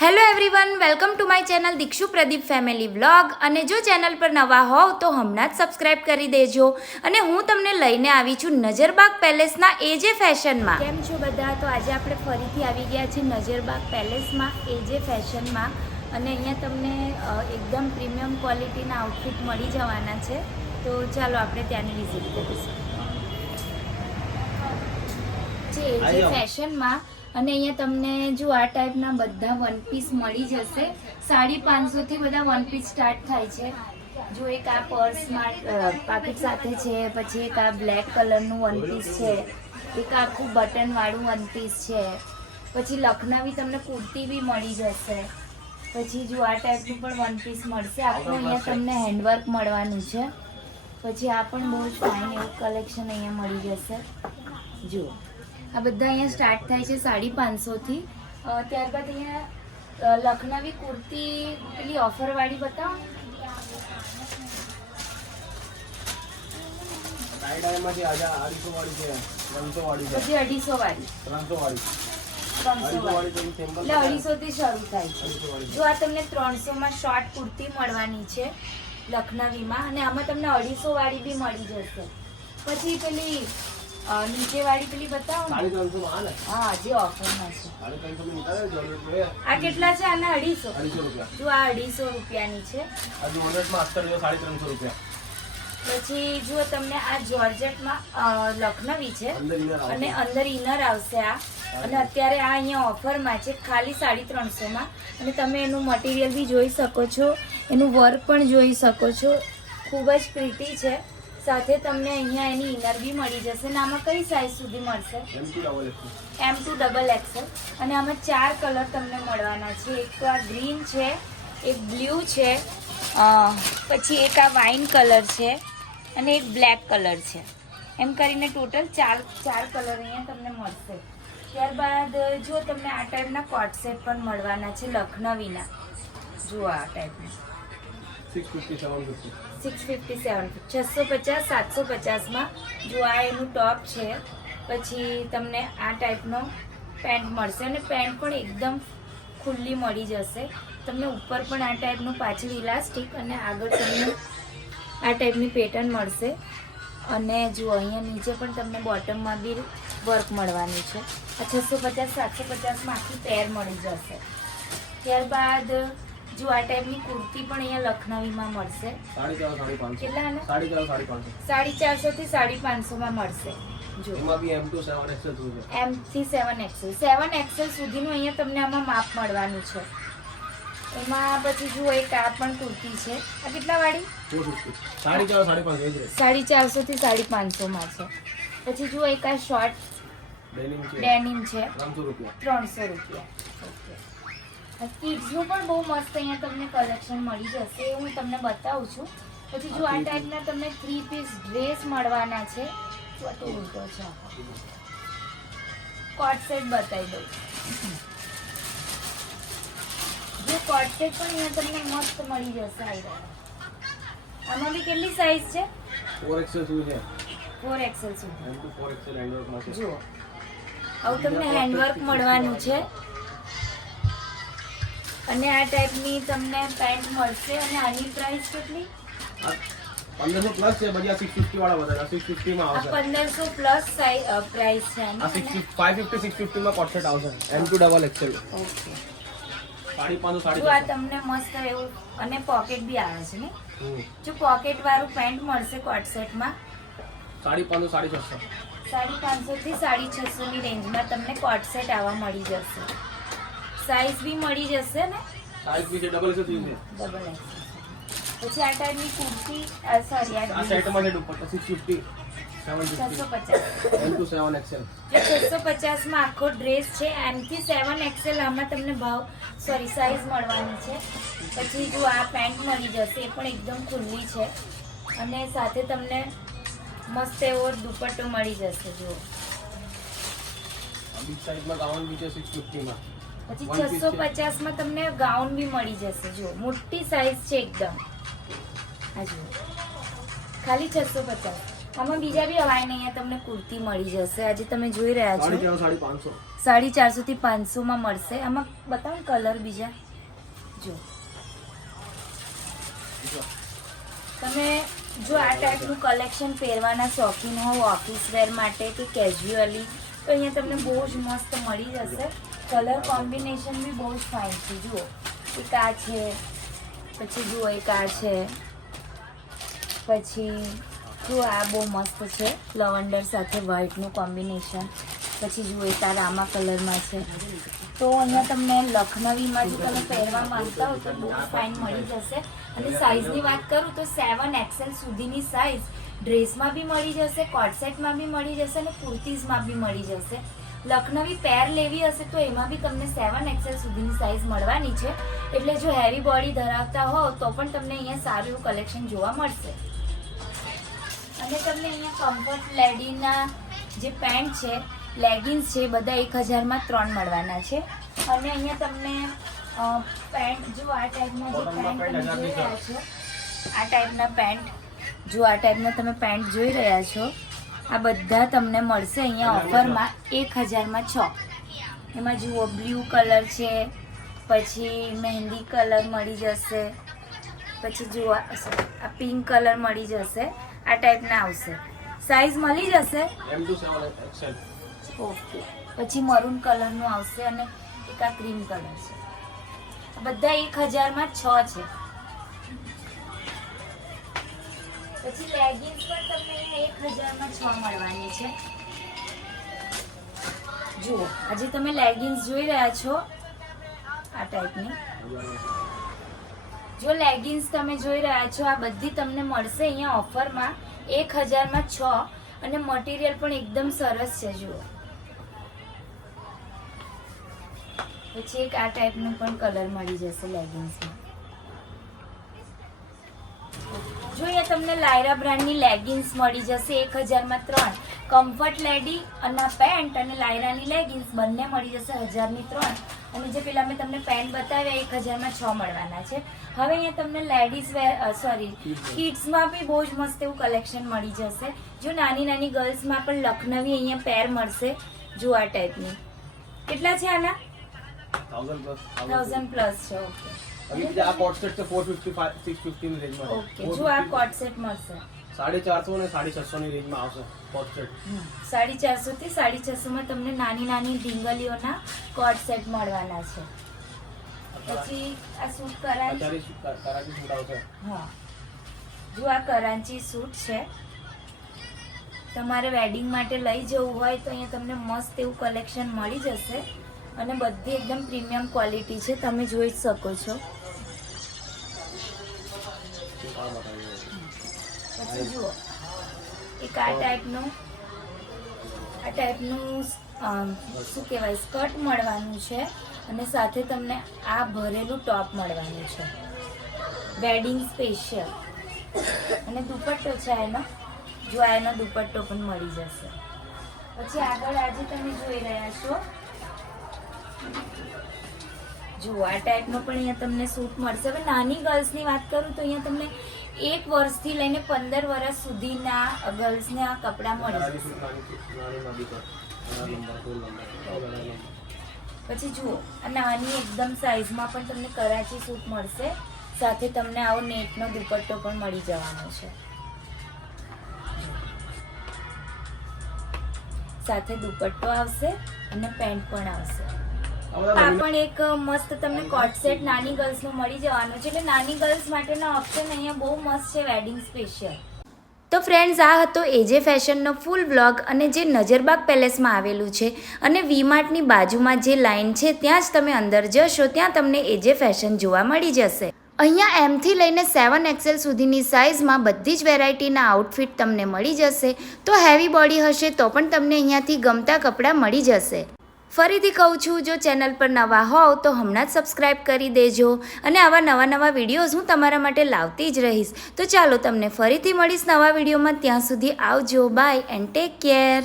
Hello everyone, welcome to my channel Dikshu Pradeep family vlog. અને જો channel પર નવા હોવ તો હમણાં જ સબસ્ક્રાઇબ કરી દેજો. અને હું તમને લઈને આવી છું નજરબાગ પેલેસના એજે ફેશનમાં. કેમ છો બધા? તો આજે આપણે ફરીથી આવી ગયા છીએ નજરબાગ પેલેસમાં એજે ફેશનમાં. અને અહીંયા તમને એકદમ પ્રીમિયમ ક્વોલિટીના આઉટફિટ મળી જવાના છે. તો ચાલો આપણે ત્યાંની વિઝિટ કરીશું એજે ફેશનમાં. અને અહીંયા તમને જો આ ટાઈપના બધા વન પીસ મળી જશે. 550 થી બધા વન પીસ સ્ટાર્ટ થાય છે. જો એક આ પર્સમાં પાકીટ સાથે છે, પછી એક આ બ્લેક કલરનું વન પીસ છે, એક આખું બટન વાળું વન પીસ છે, પછી લખનવી તમને કુર્તી બી મળી જશે. પછી જો આ ટાઈપનું પણ વન પીસ મળશે. આખું અહીંયા તમને હેન્ડવર્ક મળવાનું છે. પછી આ પણ બહુ જ ફાઇન એવું કલેક્શન અહીંયા મળી જશે. જુઓ આ બધા અહીંયા સ્ટાર્ટ થાય છે 550 થી. ત્યારબાદ અહીંયા લખનવી કુર્તી પેલી ઓફર વાળી બતાવો. પછી 250 વાળી 300 થી શરૂ થાય છે. જો આ તમને 300 માં શોર્ટ કુર્તી મળવાની છે લખનવીમાં, અને આમાં તમને 250 વાળી બી મળી જશે. પછી પેલી નીચે વાળી પેલી બતાવો. હા, જે ઓફરમાં છે. આ કેટલા છે? આના 250. જો આ 250 રૂપિયાની છે. પછી જો તમને આ જોર્જેટમાં લખનવી છે અને અંદર ઇનર આવશે આ. અને અત્યારે આ અહીંયા ઓફરમાં છે ખાલી 350 માં. અને તમે એનું મટીરિયલ બી જોઈ શકો છો, એનું વર્ક પણ જોઈ શકો છો. ખૂબ જ પ્રીટી છે. સાથે તમને અહીંયા એની ઇનર બી મળી જશે. અને આમાં કઈ સાઈઝ સુધી મળશે? M2XL. અને આમાં 4 કલર તમને મળવાના છે. એક તો આ ગ્રીન છે, એક બ્લુ છે, પછી એક આ વાઇન કલર છે, અને એક બ્લેક કલર છે. એમ કરીને ટોટલ 4 કલર અહીંયા તમને મળશે. ત્યારબાદ જો તમને આ ટાઈપના કોટ સેટ પણ મળવાના છે લખનવીના. જુઓ આ ટાઈપના 650 650 750 માં. જો આ એનું ટોપ છે. પછી તમને આ ટાઈપનો પેન્ટ મળશે. અને પેન્ટ પણ એકદમ ખુલ્લી મળી જશે તમને. ઉપર પણ આ ટાઈપનું પાછળ ઇલાસ્ટિક અને આગળ તમને આ ટાઈપની પેટર્ન મળશે. અને જુઓ અહીંયા નીચે પણ તમને બોટમમાં બી વર્ક મળવાનું છે. આ 650 750 માં આખી પેર મળી જશે. ત્યારબાદ જો આ ટાઈપની કુર્તી પણ અહીંયા લખનવીમાં મળશે. કેટલા? 450 થી 550 માં મળશે. જો M થી 7XL સુધીનું અહીંયા તમને આમાં માપ મળવાનું છે. એમાં પછી જુઓ એક આ પણ કુર્તી છે. આ કેટલા વાળી? 450 થી 550 માં છે. પછી જુઓ એક આ શોર્ટ ડેનિમ છે 300 રૂપિયા. ઓકે. કિડ્સનું પણ બહુ મસ્ત અહીંયા તમને કલેક્શન મળી જશે. એ હું તમને બતાવું છું. પછી જો આ ટાઈપના તમને 3 પીસ ડ્રેસ મળવાના છે. ઉલટો છે. કોટ સેટ બતાવી દઉં. જે કોટ સેટ પણ અહીંયા તમને મસ્ત મળી જશે. આમાં બી કેટલી સાઈઝ છે? 4XL સુધી. જુઓ આવું તમને હેન્ડવર્ક મળવાનું છે. અને આ ટાઈપની તમને પેન્ટ મળશે. અને આની પ્રાઇસ કેટલી? 1500 પ્લસ છે. બધી 650 વાળા બધા 650 માં આવશે. 1500 પ્લસ પ્રાઇસ છે. આ 550 650 માં કોટ સેટ આવશે. M2XL. ઓકે. 550 જો આ તમને મસ્ત એવું અને પોકેટ બી આવે છે ને. જો પોકેટ વાળું પેન્ટ મળશે કોટ સેટમાં 550 550 થી 650 ની રેન્જમાં તમને કોટ સેટ આવા મળી જશે. સાઈઝ બી મળી જશે ને. સાઈઝ બી છે ડબલ XL છે. પછી આ ટાઈપની કુર્તી સોરી આ સેટમાં છે દુપટ્ટો 650 750 M2XL. જે 650 માં આખો ડ્રેસ છે. M થી 7XL આમાં તમને સાઈઝ મળવાની છે. પછી જો આ પેન્ટ મળી જશે. એ પણ એકદમ ખુલ્લી છે. અને સાથે તમને મસ્ત એવો દુપટ્ટો મળી જશે. જુઓ આ બિગ સાઈઝમાં ગાઉન બી છે 650 માં. પછી 650 માં તમને ગાઉન બી મળી જશે. જો મોટી સાઈઝ છે એકદમ. આ જુઓ ખાલી 650. આમાં બીજા બી હવાઈને અહીંયા તમને કુર્તી મળી જશે. આજે તમે જોઈ રહ્યા છો 550 450 થી 500 મળશે. આમાં બતાવો કલર બીજા. જો તમે જો આ ટાઈપનું કલેક્શન પહેરવાના શોખીન હોવ ઓફિસ વેર માટે કે કેઝ્યુઅલી, તો અહીંયા તમને બહુ જ મસ્ત મળી જશે. કલર કોમ્બિનેશન બી બહુ જ ફાઇન છે. જુઓ એક આ છે, પછી જુઓ એક આ છે, પછી જુઓ આ બહુ મસ્ત છે લવંડર સાથે વ્હાઇટનું કોમ્બિનેશન. પછી જુઓ એક આ રામા કલરમાં છે. તો અહીંયા તમને લખનવીમાં જો તમે પહેરવા માંગતા હો તો બહુ ફાઇન મળી જશે. અને સાઇઝની વાત કરું તો 7XL સુધીની સાઇઝ ડ્રેસમાં બી મળી જશે, કોટ સેટમાં બી મળી જશે અને કુર્તીઝમાં બી મળી જશે. લખનવી પેર લેવી હશે તો એમાં બી તમને 7XL સુધીની સાઇઝ મળવાની છે. એટલે જો હેવી બોડી ધરાવતા હો તો પણ તમને અહીંયા સારું એવું કલેક્શન જોવા મળશે. અને તમને અહીંયા કમ્ફર્ટ લેડીના જે પેન્ટ છે, લેગિન્સ છે, બધા 1000માં 3 મળવાના છે. અને અહીંયા તમને પેન્ટ જો આ ટાઈપના જે પેન્ટ તમે જોઈ રહ્યા છો, આ ટાઈપના પેન્ટ જો આ ટાઈપના તમે પેન્ટ જોઈ રહ્યા છો, આ બધા તમને મળશે અહીંયા ઓફરમાં 1000માં 6. એમાં જુઓ બ્લુ કલર છે, પછી મહેંદી કલર મળી જશે, પછી જુઓ આ પિંક કલર મળી જશે. આ ટાઈપના આવશે. સાઈઝ મળી જશે M to 7XL. ઓકે. પછી મરૂન કલરનું આવશે અને એક આ ક્રીમ કલર છે. આ બધા 1000માં 6 છે. પછી લેગિન્સ પણ તમને અહીંયા 1000માં 6 મળવાની છે. જુઓ આજે તમે લેગિન્સ જોઈ રહ્યા છો આ ટાઈપની. જો લેગિન્સ તમે જોઈ રહ્યા છો, આ બધી તમને મળશે અહીંયા ઓફરમાં 1000માં 6 અને મટીરિયલ પણ એકદમ સરસ છે. જુઓ પછી એક આ ટાઈપનું પણ કલર મળી જશે લેગિન્સમાં. જો અહીંયા તમને લાયરા બ્રાન્ડની લેગિન્સ મળી જશે 1000માં 3. કમ્ફર્ટ લેડી અને પેન્ટ અને લાયરાની લેગિન્સ બંને મળી જશે 1000ની 3. અને જે પેલા મેં તમને પેન્ટ બતાવ્યા 1000માં 6 મળવાના છે. હવે અહીંયા તમને લેડીઝ વેર કિડ્સમાં બી બહુ જ મસ્ત એવું કલેક્શન મળી જશે. જો નાની નાની ગર્લ્સમાં પણ લખનવી અહીંયા પેર મળશે. જો આ ટાઈપની. કેટલા છે આના? 1000 પ્લસ છે. ઓકે. अभी आ कोट सेट से 455 650 ની રેન્જમાં ઓકે. જો આ કોટ સેટ મળશે 450 અને 650 ની રેન્જમાં આવશે કોટ સેટ. 450 થી 650 માં તમને નાની નાની ઢીંગલીઓના કોટ સેટ મળવાના છે. પછી આ સૂટ કરાંચી સૂટ આવશે. હા, જો આ કરાંચી સૂટ છે. તમારે વેડિંગ માટે લઈ જવું હોય તો અહીંયા તમને મસ્ત એવું કલેક્શન મળી જશે. અને બધી એકદમ પ્રીમિયમ ક્વોલિટી છે, તમે જોઈ જ શકો છો. પછી જુઓ એક આ ટાઈપનું શું કહેવાય સ્કર્ટ મળવાનું છે અને સાથે તમને આ ભરેલું ટોપ મળવાનું છે વેડિંગ સ્પેશિયલ. અને દુપટ્ટો છે એનો. જો આ એનો દુપટ્ટો પણ મળી જશે. પછી આગળ આજે તમે જોઈ રહ્યા છો, જુઓ આ ટાઈપનો પણ અહીંયા તમને સૂટ મળશે. હવે નાની ગર્લ્સની વાત કરું તો અહીંયા તમને 1 વર્ષથી લઈને 15 વર્ષ સુધીના ગર્લ્સને આ કપડાં મળી જશે. પછી જુઓ આ નાની એકદમ સાઈઝમાં પણ તમને કરાચી સૂટ મળશે. સાથે તમને આવો નેટનો દુપટ્ટો પણ મળી જવાનો છે. સાથે દુપટ્ટો આવશે અને પેન્ટ પણ આવશે. આ પણ એક મસ્ત તમને કોટ સેટ નાની ગર્લ્સનો મળી જવાનો છે. એટલે નાની ગર્લ્સ માટેના ઓપ્શન અહીંયા બહુ મસ્ત છે વેડિંગ સ્પેશિયલ. તો ફ્રેન્ડ્સ, આ હતો એજે ફેશનનો ફૂલ વ્લોગ. અને જે નજરબાગ પેલેસમાં આવેલું છે અને વીમાર્ટની બાજુમાં જે લાઇન છે ત્યાં જ તમે અંદર જશો, ત્યાં તમને એજે ફેશન જોવા મળી જશે. અહીંયા M થી લઈને 7XL સુધીની સાઇઝમાં બધી જ વેરાયટીના આઉટફિટ તમને મળી જશે. તો હેવી બોડી હશે તો પણ તમને અહીંયાથી ગમતા કપડાં મળી જશે. ફરીથી કહું છું, જો ચેનલ પર નવા હોવ તો હમણાં જ સબસ્ક્રાઈબ કરી દેજો. અને આવા નવા વિડીયોઝ હું તમારા માટે લાવતી જ રહીશ. તો ચાલો તમને ફરીથી મળીશ નવા વિડીયોમાં. ત્યાં સુધી આવજો. Bye and take care.